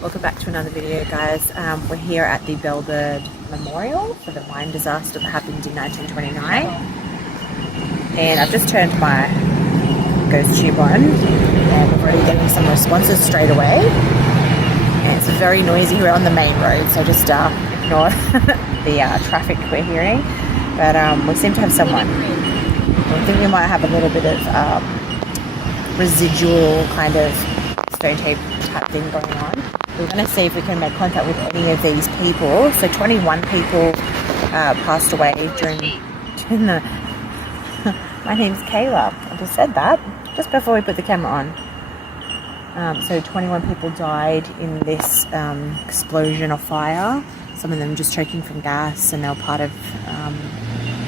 Welcome back to another video, guys. We're here at the Bellbird Memorial for the mine disaster that happened in 1929, and I've just turned my ghost tube on and we're already getting some responses straight away, and it's very noisy here on the main road, so just ignore the traffic we're hearing, but we seem to have someone. I think we might have a little bit of residual kind of stone tape type thing going on. We're going to see if we can make contact with any of these people. So 21 people passed away during the... My name's Kayla. I just said that just before we put the camera on. So 21 people died in this explosion or fire. Some of them just choking from gas, and they were part of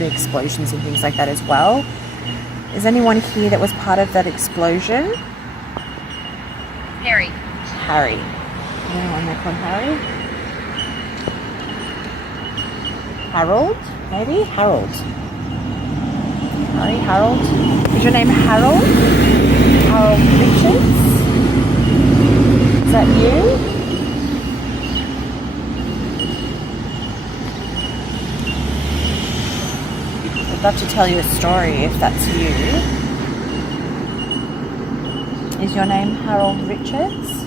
the explosions and things like that as well. Is anyone here that was part of that explosion? Harry. Harry. Anyone they called Harry? Harold? Maybe? Harold. Harry? Harold? Is your name Harold? Harold Richards? Is that you? I'd love to tell you a story if that's you. Is your name Harold Richards?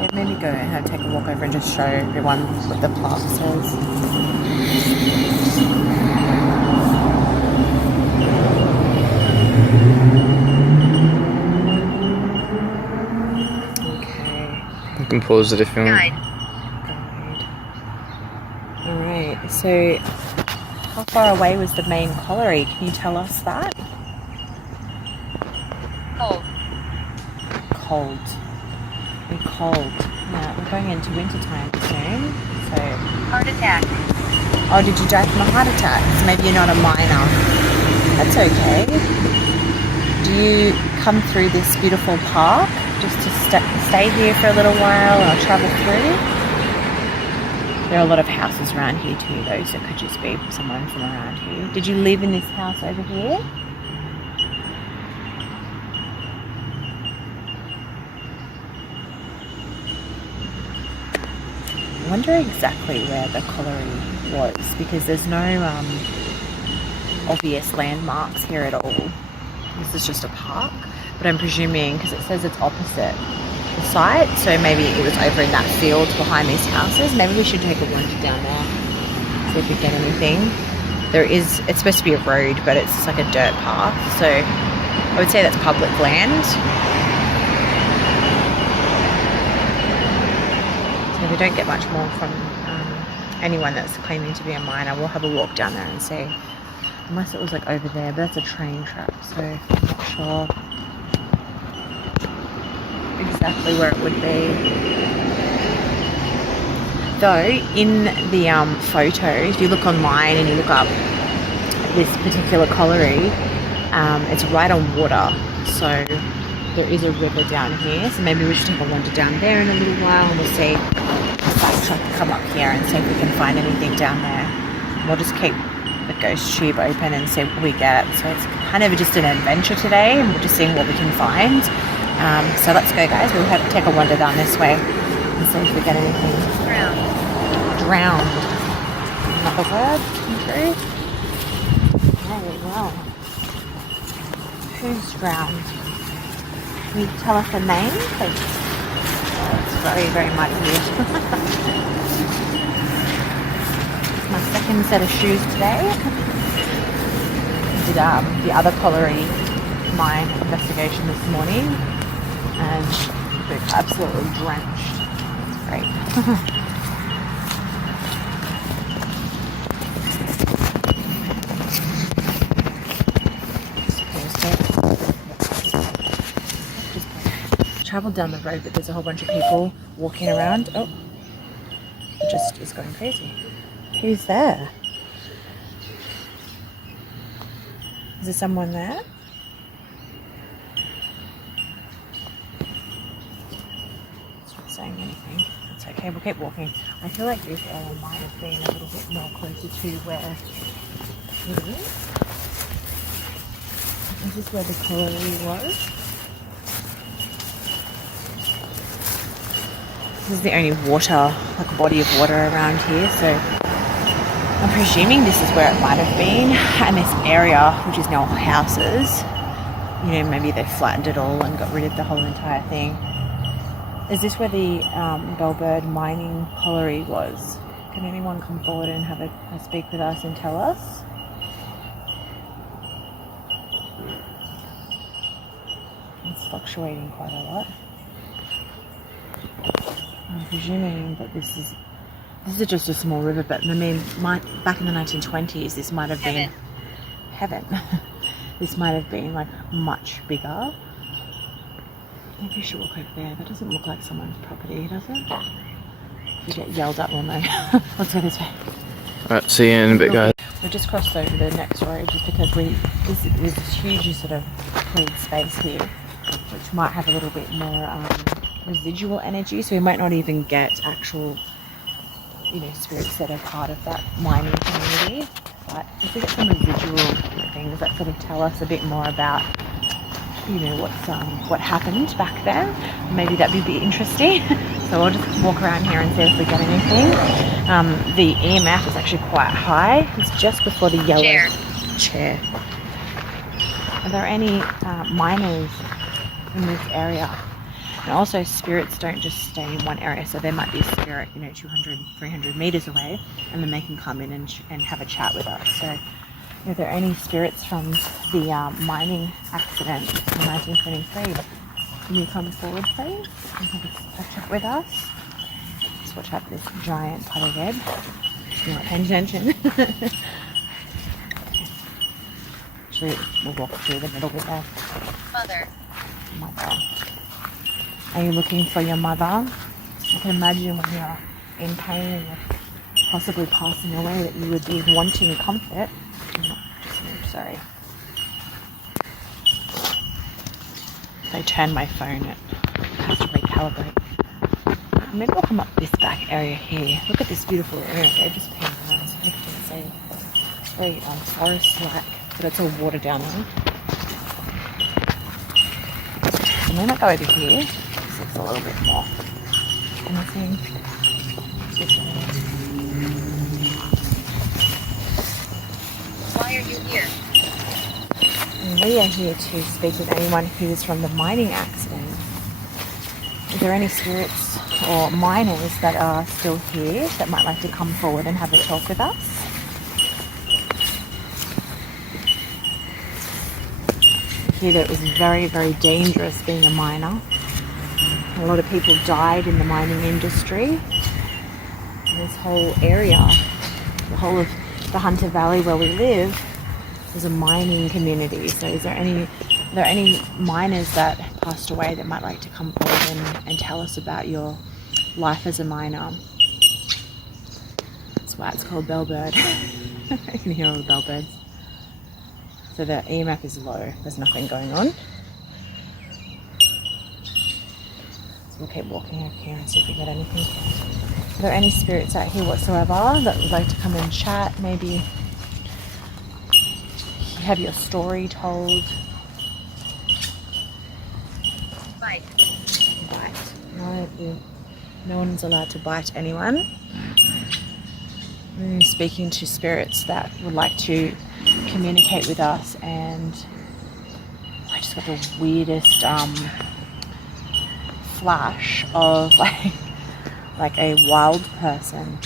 Yeah, maybe go and take a walk over and just show everyone what the plaque says. Okay. You can pause it if you want. Guide. Alright, so how far away was the main colliery? Can you tell us that? Cold. Cold. Very cold. Yeah, we're going into winter time soon, so... Heart attack. Oh, did you die from a heart attack? So maybe you're not a miner. That's okay. Do you come through this beautiful park just to stay here for a little while or travel through? There are a lot of houses around here too, though, so it could just be someone from around here. Did you live in this house over here? I wonder exactly where the colliery was, because there's no obvious landmarks here at all. This is just a park, but I'm presuming, because it says it's opposite the site, so maybe it was over in that field behind these houses. Maybe we should take a wander down there, see if we get anything. It's supposed to be a road, but it's just like a dirt path, so I would say that's public land. So if we don't get much more from anyone that's claiming to be a miner, we'll have a walk down there and see. Unless it was like over there, but that's a train track, so I'm not sure exactly where it would be. Though in the photo, if you look online and you look up this particular colliery, it's right on water, so there is a river down here, so maybe we should take a wander down there in a little while, and we'll see if I can come up here and see if we can find anything down there. We'll just keep the ghost tube open and see what we get. So it's kind of just an adventure today, and we're just seeing what we can find. So let's go, guys. We'll have to take a wander down this way and see if we get anything. Drowned. Another word come through. Oh, wow. Who's drowned? Can you tell us a name, please? Oh, it's very, very muddy here. It's my second set of shoes today. I did the other colliery mine investigation this morning, and we're absolutely drenched. It's great. Traveled down the road, but there's a whole bunch of people walking around. Oh, it just is going crazy. Who's there? Is there someone there? It's not saying anything. It's okay, we'll keep walking. I feel like this area might have been a little bit more closer to where it is. Is this where the colliery was? This is the only water, like body of water around here, so I'm presuming this is where it might have been. And this area, which is now houses, you know, maybe they flattened it all and got rid of the whole entire thing. Is this where the Bellbird mining colliery was? Can anyone come forward and have a speak with us and tell us? It's fluctuating quite a lot. I'm presuming that this is just a small river, but I mean, back in the 1920s, this might have been heaven. This might have been like much bigger. Maybe we should walk over there. That doesn't look like someone's property, does it? If you get yelled at, we'll know. Let's go this way. Alright, see you in a bit, guys. We just crossed over the next road just because there's this huge sort of clean space here, which might have a little bit more residual energy, so we might not even get actual, you know, spirits that are part of that mining community. But if we get some residual things that sort of tell us a bit more about, you know, what happened back then, maybe that'd be a bit interesting. So I'll just walk around here and see if we get anything. The EMF is actually quite high. It's just before the yellow chair. Are there any miners in this area? And also, spirits don't just stay in one area, so there might be a spirit, you know, 200, 300 meters away, and then they can come in and have a chat with us. So, are there any spirits from the mining accident in 1923? Can you come forward, please, and have a chat with us? Just watch out for this giant puddle red. You're not paying attention. Actually, we'll walk through the middle bit there. Mother. Are you looking for your mother? I can imagine when you're in pain and you're possibly passing away that you would be wanting comfort. Just move, sorry. If I turn my phone, it has to recalibrate. Maybe I'll come up this back area here. Look at this beautiful area. They're just penguins. I can say it's very forest-like, but it's all water down there. And then I go over here. This looks a little bit more anything. Why are you here? And we are here to speak with anyone who is from the mining accident. Are there any spirits or miners that are still here that might like to come forward and have a talk with us? Here that it was very, very dangerous being a miner. A lot of people died in the mining industry. And this whole area, the whole of the Hunter Valley where we live, is a mining community. So are there any miners that passed away that might like to come forward and tell us about your life as a miner? That's why it's called Bellbird. You can hear all the bellbirds. So the EMF is low, there's nothing going on. So we'll keep walking over here and see if we get anything. Are there any spirits out here whatsoever that would like to come and chat? Maybe have your story told? Bite. No one's allowed to bite anyone. I'm speaking to spirits that would like to communicate with us, and I just got the weirdest flash of like a wild person.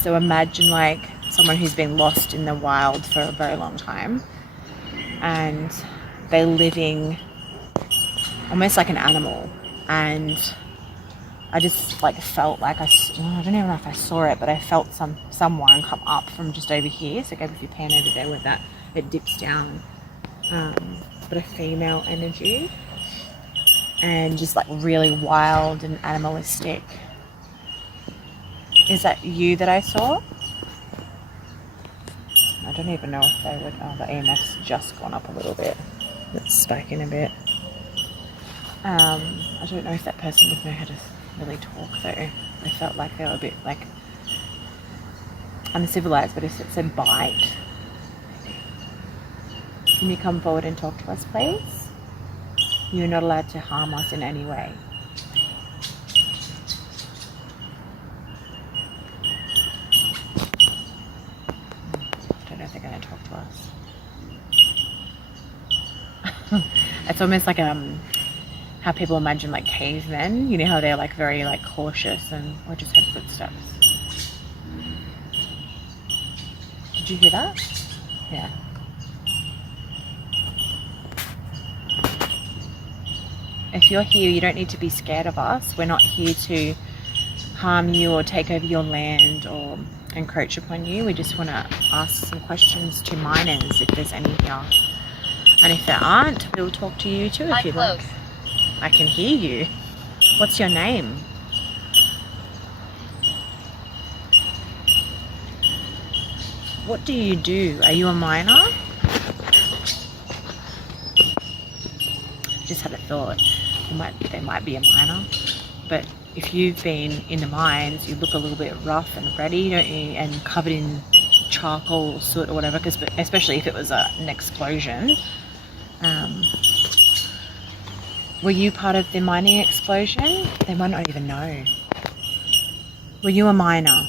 So imagine like someone who's been lost in the wild for a very long time, and they're living almost like an animal. And I just like felt like I don't even know if I saw it, but I felt someone come up from just over here. So if you pan over there with that, it dips down. But a female energy, and just like really wild and animalistic. Is that you that I saw? I don't even know if they would. Oh, the EMF's just gone up a little bit. It's spiking a bit. I don't know if that person would know how to really talk though. I felt like they were a bit like uncivilized, but if it said bite, Can you come forward and talk to us, please? You're not allowed to harm us in any way. Don't know if they're going to talk to us. It's almost like how people imagine like cavemen. You know how they're like very like cautious and or just had footsteps. Did you hear that? Yeah. If you're here, you don't need to be scared of us. We're not here to harm you or take over your land or encroach upon you. We just want to ask some questions to miners if there's any here. And if there aren't, we'll talk to you too if you like. I can hear you. What's your name? What do you do? Are you a miner? Just had a thought. There might be a miner, but if you've been in the mines, you look a little bit rough and ready, don't you? And covered in charcoal or soot or whatever, because especially if it was an explosion. Were you part of the mining explosion? They might not even know. Were you a miner?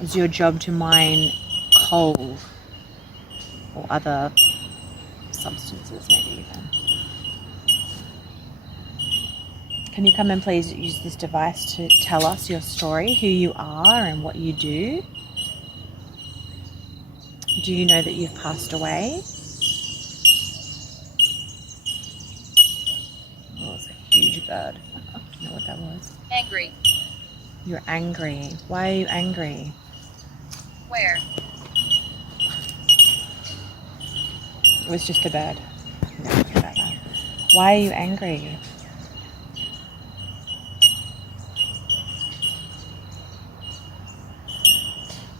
Was your job to mine coal or other substances maybe even? Can you come and please use this device to tell us your story, who you are and what you do? Do you know that you've passed away? Oh, it's a huge bird. I don't know what that was. Angry. You're angry. Why are you angry? Where? It was just a bird. I'm not worried about that. Why are you angry?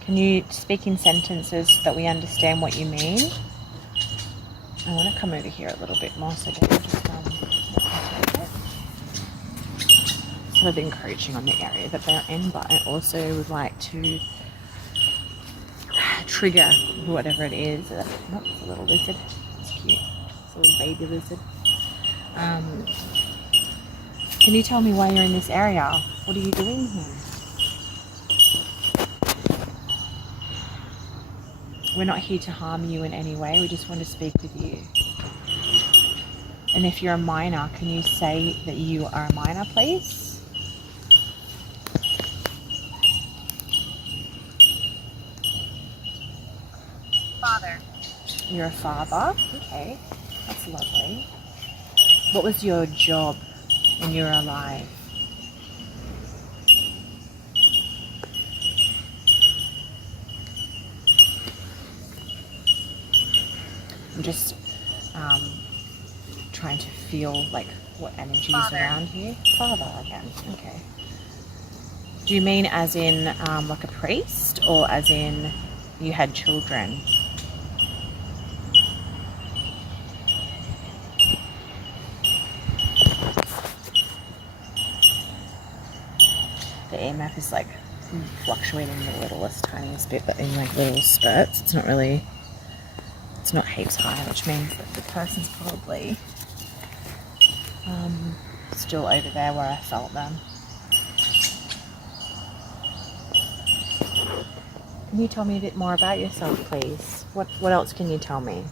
Can you speak in sentences so that we understand what you mean? I want to come over here a little bit more so I can just sort of encroaching on the area that they're in, but I also would like to trigger whatever it is. Oh, it's a little lizard. It's cute. It's a little baby lizard. Can you tell me why you're in this area? What are you doing here? We're not here to harm you in any way. We just want to speak with you. And if you're a miner, can you say that you are a miner, please? Father. You're a father? Okay, that's lovely. What was your job when you were alive? I'm just trying to feel like what energy is around here. Father again, okay. Do you mean as in like a priest or as in you had children? The EMF is like fluctuating the littlest tiniest bit, but in like little spurts. It's not heaps high, which means that the person's probably still over there where I felt them. Can you tell me a bit more about yourself, please? What else can you tell me?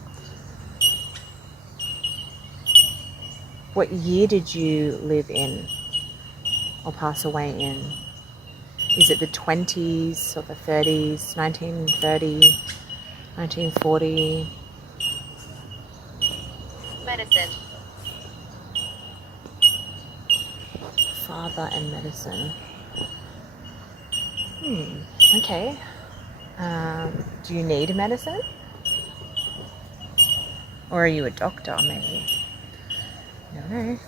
What year did you live in or pass away in? Is it the 20s or the 30s, 1930, 1940? Medicine. Father and medicine. Okay. Do you need medicine? Or are you a doctor, maybe? No.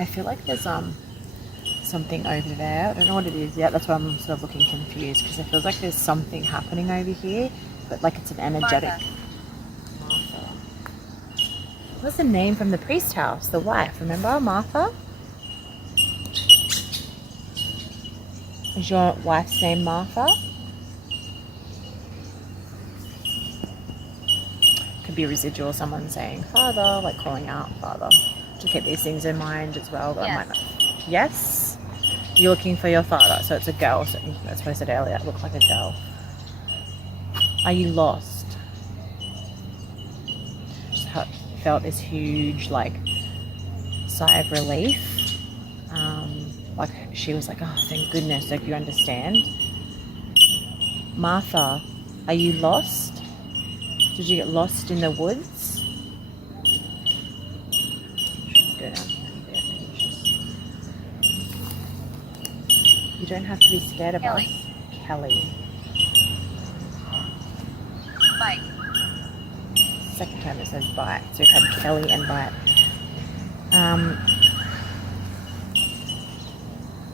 I feel like there's something over there. I don't know what it is yet. That's why I'm sort of looking confused, because it feels like there's something happening over here, but like it's an energetic. Martha. Martha. What's the name from the priest house? The wife, remember? Martha? Is your wife's name Martha? Could be residual, someone saying father, like calling out father. To keep these things in mind as well. That Yes. might not. Yes? You're looking for your father, so it's a girl. So that's what I said earlier. It looked like a girl. Are you lost? Just felt this huge, like, sigh of relief. Like she was like, oh, thank goodness, like you understand. Martha, are you lost? Did you get lost in the woods? Go down here and there. You don't have to be scared of Kelly. us. Kelly. Bike. Second time it says bite. So we've had Kelly and bite.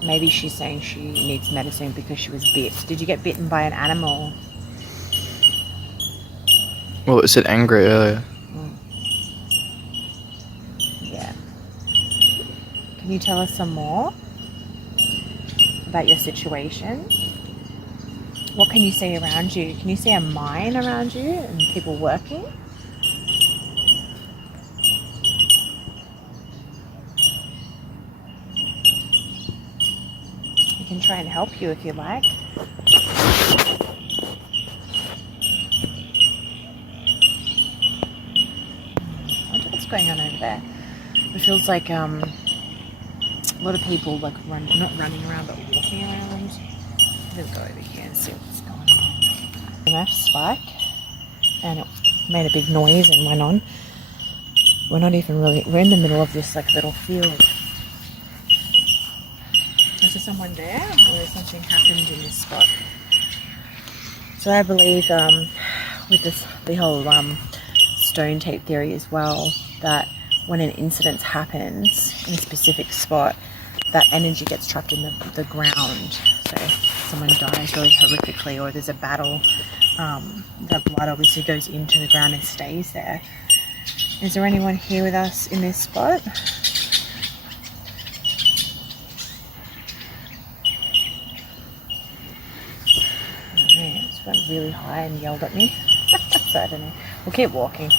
Maybe she's saying she needs medicine because she was bit. Did you get bitten by an animal? Well, it said angry earlier. Yeah. Can you tell us some more about your situation? What can you see around you? Can you see a mine around you and people working? I can try and help you if you like. I wonder what's going on over there. It feels like a lot of people like not running around but walking around. We'll go over here and see what's going on. EMF spike, and it made a big noise and went on. We're not even really, we're in the middle of this like little field. Is there someone there, or has something happened in this spot? So I believe with the whole stone tape theory as well, that when an incident happens in a specific spot, that energy gets trapped in the ground. So someone dies really horrifically, or there's a battle, the blood obviously goes into the ground and stays there. Is there anyone here with us in this spot? It went really high and yelled at me. So I don't know. We'll keep walking.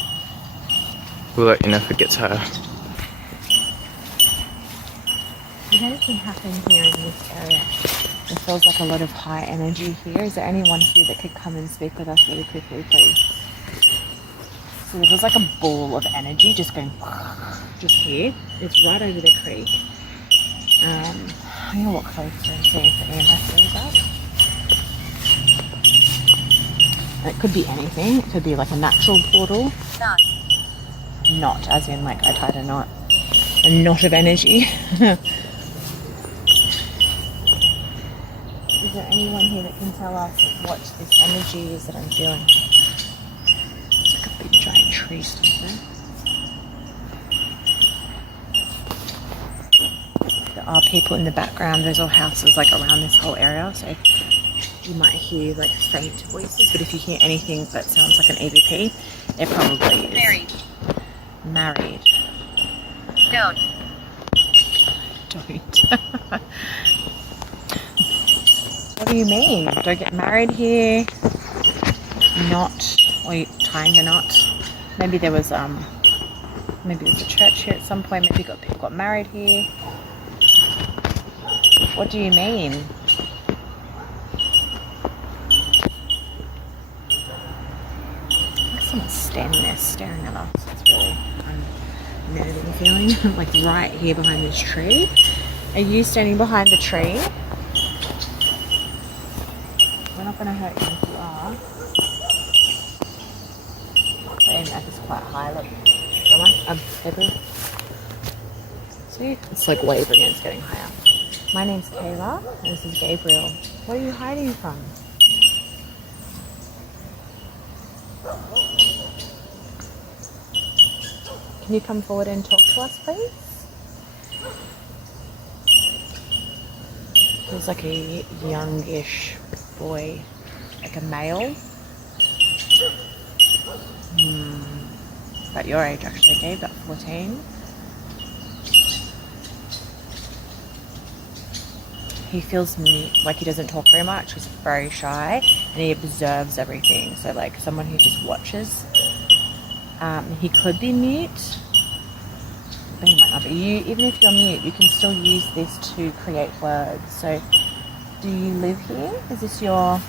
We'll let you know if it gets higher. If anything happened here in this area, it feels like a lot of high energy here. Is there anyone here that could come and speak with us really quickly, please? So there feels like a ball of energy just going just here. It's right over the creek. I'm going to walk closer and see if the EMF goes up. It could be anything. It could be like a natural portal. Knot, as in like I tied a knot. A knot of energy. Is there anyone here that can tell us what this energy is that I'm feeling? It's like a big giant tree somewhere. There are people in the background. There's all houses like around this whole area, so you might hear like faint voices, but if you hear anything that sounds like an EVP, it probably is. Married. Don't. What do you mean? Don't get married here? Not, or you tying the knot? Maybe there was maybe there's a church here at some point. Maybe people got married here. What do you mean? Someone's standing there staring at us. It's really unnerving feeling. Like right here behind this tree. Are you standing behind the tree? We're not going to hurt you if you are. The EMF is quite high. Look, am I? See? It's like wavering and it's getting higher. My name's Kayla and this is Gabriel. What are you hiding from? Can you come forward and talk to us, please? Feels like a youngish boy, like a male. about your age actually, Gabe, about 14. He feels like he doesn't talk very much. He's very shy and he observes everything. So like someone who just watches. He could be mute, but he might not be. Even if you're mute, you can still use this to create words. So do you live here? Is this your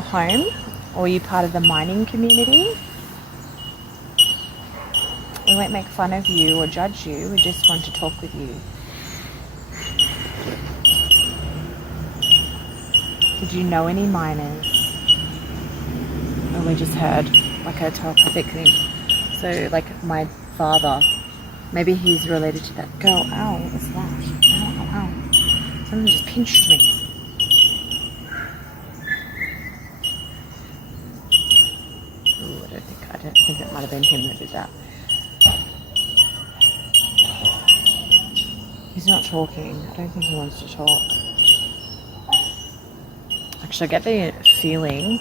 home? Or are you part of the mining community? We won't make fun of you or judge you. We just want to talk with you. Did you know any miners? Oh, we just heard like a telepathic thing. So like my father, maybe he's related to that girl. Ow, what was that? Ow, ow, ow. Someone just pinched me. Oh, I don't think it might have been him that did that. He's not talking. I don't think he wants to talk. Actually, I get the feeling,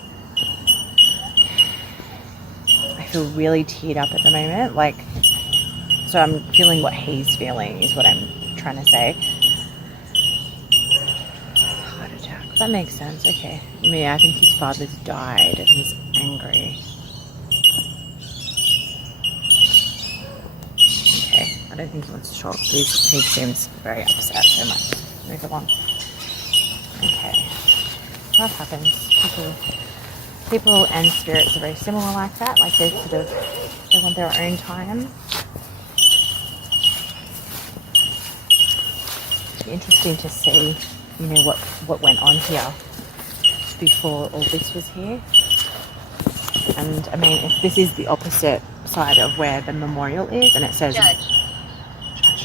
I feel really teared up at the moment. Like, so I'm feeling what he's feeling is what I'm trying to say. Heart attack. That makes sense. Okay. Yeah, I think his father's died and he's angry. Okay. I don't think he wants to talk. He seems very upset so much. Move along. Okay. That happens. People and spirits are very similar like that. Like they want their own time. It'd be interesting to see, what went on here before all this was here. And I mean, if this is the opposite side of where the memorial is, and it says, Judge.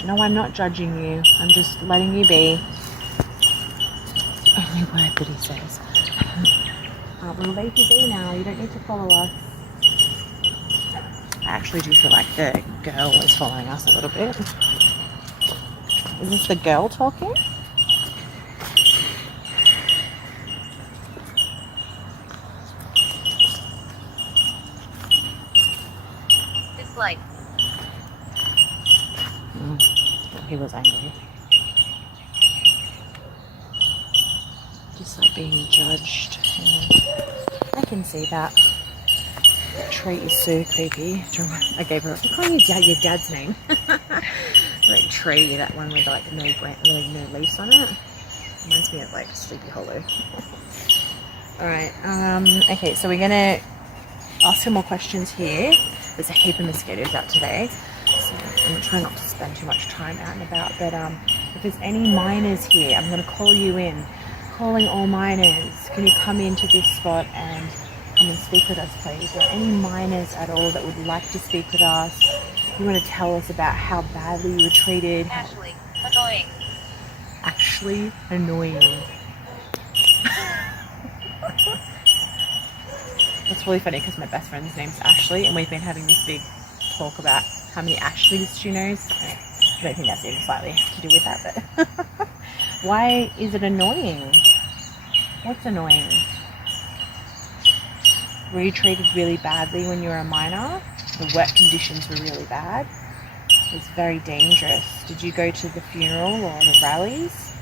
No, I'm not judging you. I'm just letting you be. Only word that he says. We'll leave you be now. You don't need to follow us. I actually do feel like the girl is following us a little bit. Is this the girl talking? Dislike. Well, he was angry. Just like being judged. I can see that. That tree is so creepy. I gave her. I call your dad's name. Like tree, that one with like no leaves on it. Reminds me of like Sleepy Hollow. All right. Okay, so we're gonna ask some more questions here. There's a heap of mosquitoes out today, so I'm trying not to spend too much time out and about. But if there's any miners here, I'm gonna call you in. Calling all miners, can you come into this spot and come and speak with us, please? Are there any miners at all that would like to speak with us? You want to tell us about how badly you were treated? Ashley. Annoying. Actually annoying. That's really funny because my best friend's name's Ashley and we've been having this big talk about how many Ashleys she knows. I don't think that's even slightly to do with that, but why is it annoying? What's annoying? Were you treated really badly when you were a minor? The work conditions were really bad. It was very dangerous. Did you go to the funeral or the rallies?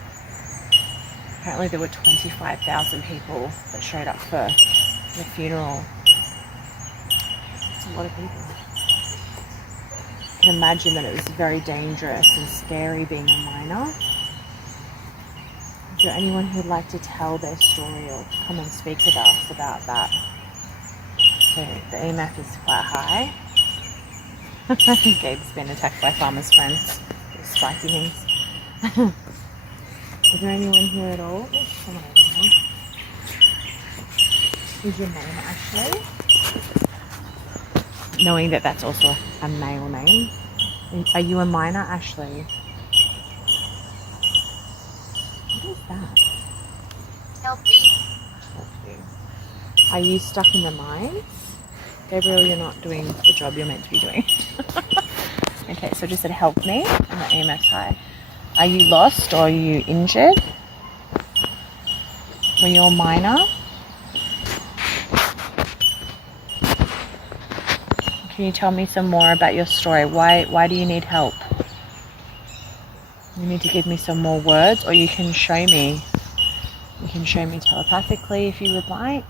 Apparently there were 25,000 people that showed up for the funeral. That's a lot of people. I can imagine that it was very dangerous and scary being a minor. Is there anyone who would like to tell their story or come and speak with us about that? So the EMF is quite high. Gabe's been attacked by farmer's friends. Those spiky things. Is there anyone here at all? Oh, someone over here. Is your name Ashley? Knowing that that's also a male name. Are you a minor, Ashley? What is that? Help me. Help you. Are you stuck in the mines? Gabriel, you're not doing the job you're meant to be doing. Okay, so just said help me and the EMF's high. Are you lost or are you injured? Were you a minor? Okay, Can you tell me some more about your story? Why do you need help? You need to give me some more words, or you can show me. You can show me telepathically if you would like.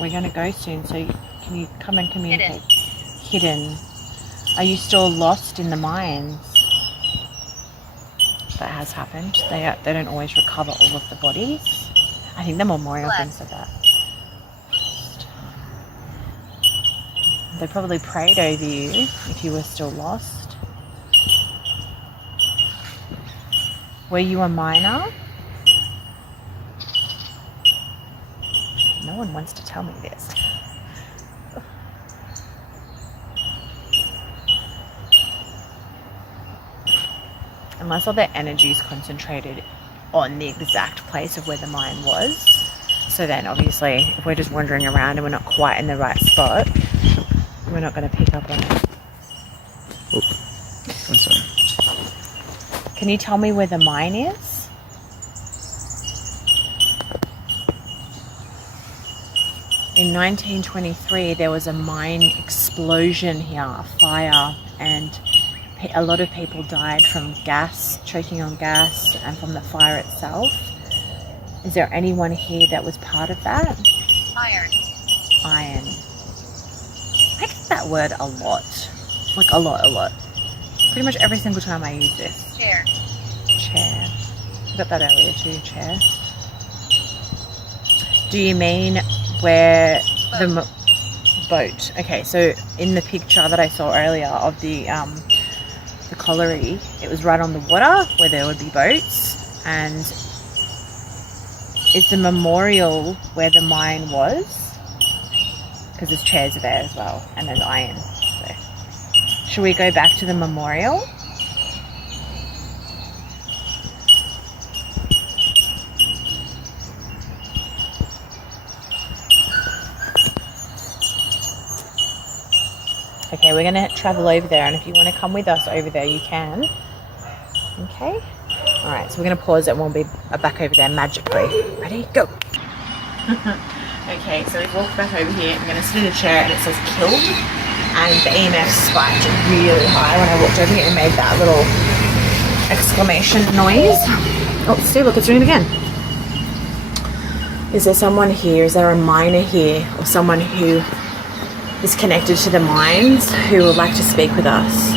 We're going to go soon, so can you come and communicate? Hidden. Are you still lost in the mines? That has happened. They don't always recover all of the bodies. I think the memorial thing said that. They probably prayed over you if you were still lost. Were you a miner? No one wants to tell me this. Unless all their energy is concentrated on the exact place of where the mine was. So then obviously if we're just wandering around and we're not quite in the right spot, we're not going to pick up on it. Oh, I'm sorry. Can you tell me where the mine is? In 1923 there was a mine explosion here, a fire, and a lot of people died from gas, choking on gas, and from the fire itself. Is there anyone here that was part of that? Iron. Iron. I get that word a lot. Like a lot. Pretty much every single time I use this. Chair. Chair. I got that earlier too, chair. Do you mean where the boat? Okay, so in the picture that I saw earlier of the colliery, it was right on the water where there would be boats. And is the memorial where the mine was? Because there's chairs there as well, and there's iron. So, should we go back to the memorial? Okay, we're going to travel over there, and if you want to come with us over there, you can. Okay? Alright, so we're going to pause it and we'll be back over there magically. Ready? Go! Okay, so we've walked back over here. I'm going to sit in a chair and it says killed. And the EMF spiked really high when I walked over here and made that little exclamation noise. Oh, see, look, it's doing it again. Is there someone here? Is there a miner here? Or someone who is connected to the mines who would like to speak with us?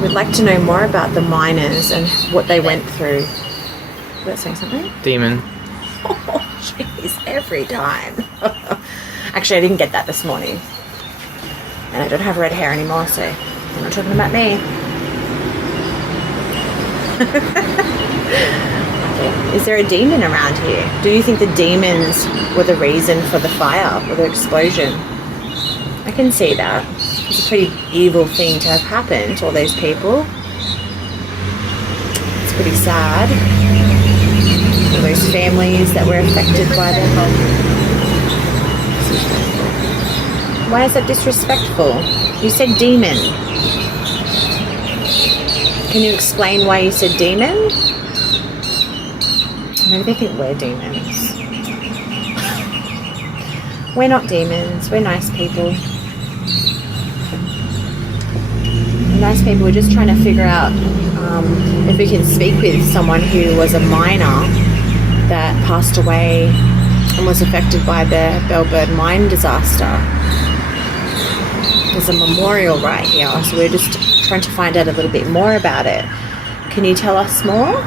We'd like to know more about the miners and what they went through. Was that saying something? Demon. Oh, jeez, every time. Actually, I didn't get that this morning. And I don't have red hair anymore, so I'm not talking about me. Okay. Is there a demon around here? Do you think the demons were the reason for the fire or the explosion? I can see that. It's a pretty evil thing to have happened to all those people. It's pretty sad. All those families that were affected by them. Why is that disrespectful? You said demon. Can you explain why you said demon? Maybe they think we're demons. We're not demons. We're nice people. Nice people. We're just trying to figure out if we can speak with someone who was a miner that passed away and was affected by the Bellbird mine disaster. There's a memorial right here, so we're just trying to find out a little bit more about it. Can you tell us more?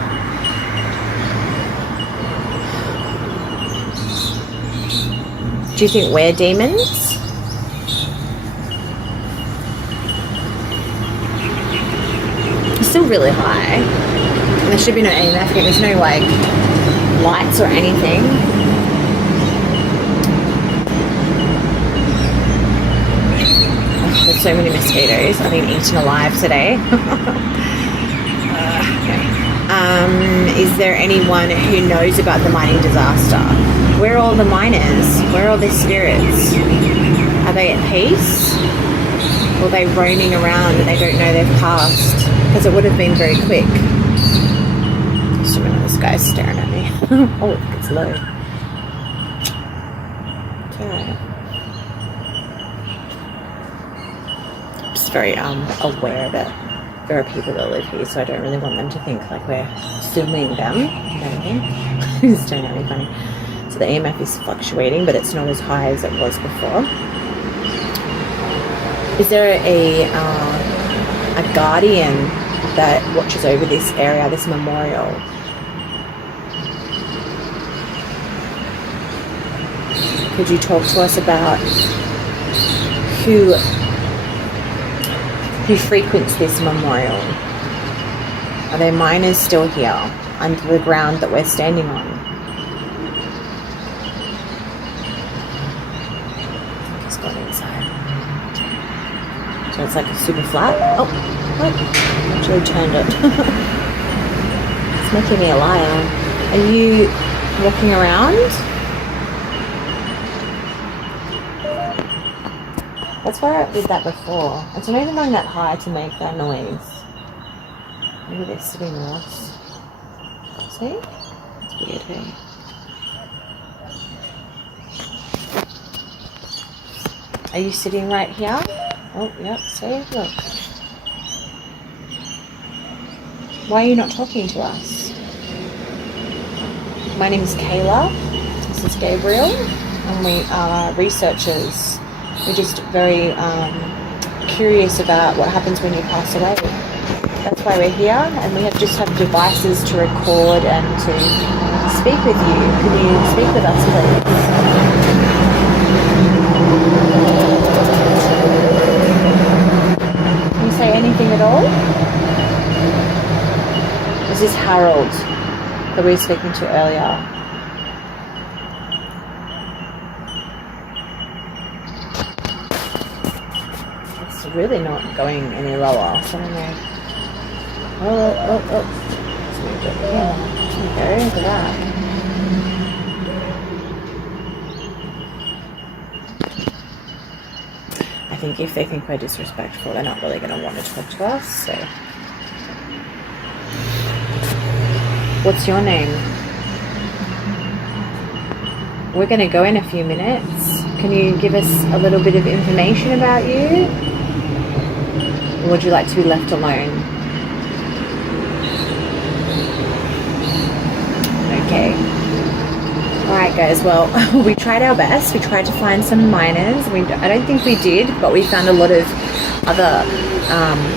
Do you think we're demons? It's still really high. And there should be no EMF here. There's no like lights or anything. Oh, there's so many mosquitoes. I've been eaten alive today. Okay. Is there anyone who knows about the mining disaster? Where are all the miners? Where are all their spirits? Are they at peace? Or are they roaming around and they don't know they've passed? because it would have been very quick. Just a minute, this guy's staring at me. Oh, it's low. Okay. I'm just very aware that there are people that live here, so I don't really want them to think like we're filming them. You know what I mean? He's staring at me funny. So the EMF is fluctuating, but it's not as high as it was before. Is there a guardian that watches over this area, this memorial? Could you talk to us about who frequents this memorial? Are there miners still here under the ground that we're standing on? Just going inside. So it's like a super flat. Oh, what? Actually turned it. It's making me a liar. Are you walking around? That's where I did that before. It's not even going that high to make that noise. Maybe they're sitting worse. See? It's weird, hey? Are you sitting right here? Oh, yep, see? Look. Why are you not talking to us? My name is Kayla. This is Gabriel. And we are researchers. We're just very curious about what happens when you pass away. That's why we're here, and we just have devices to record and to speak with you. Can you speak with us, please? Can you say anything at all? This is Harold that we were speaking to earlier. Really not going any lower, so I'm like, oh. Let's move it here. There we go, look at that. I think if they think we're disrespectful, they're not really going to want to talk to us, so. What's your name? We're going to go in a few minutes. Can you give us a little bit of information about you? Or would you like to be left alone? Okay. Alright guys, well, we tried our best. We tried to find some miners. I don't think we did, but we found a lot of other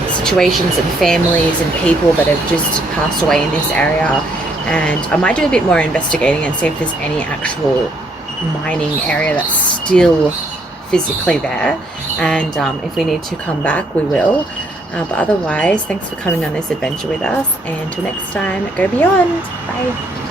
situations and families and people that have just passed away in this area. And I might do a bit more investigating and see if there's any actual mining area that's still physically there, and if we need to come back, we will, but otherwise, thanks for coming on this adventure with us, and until next time, go beyond. Bye.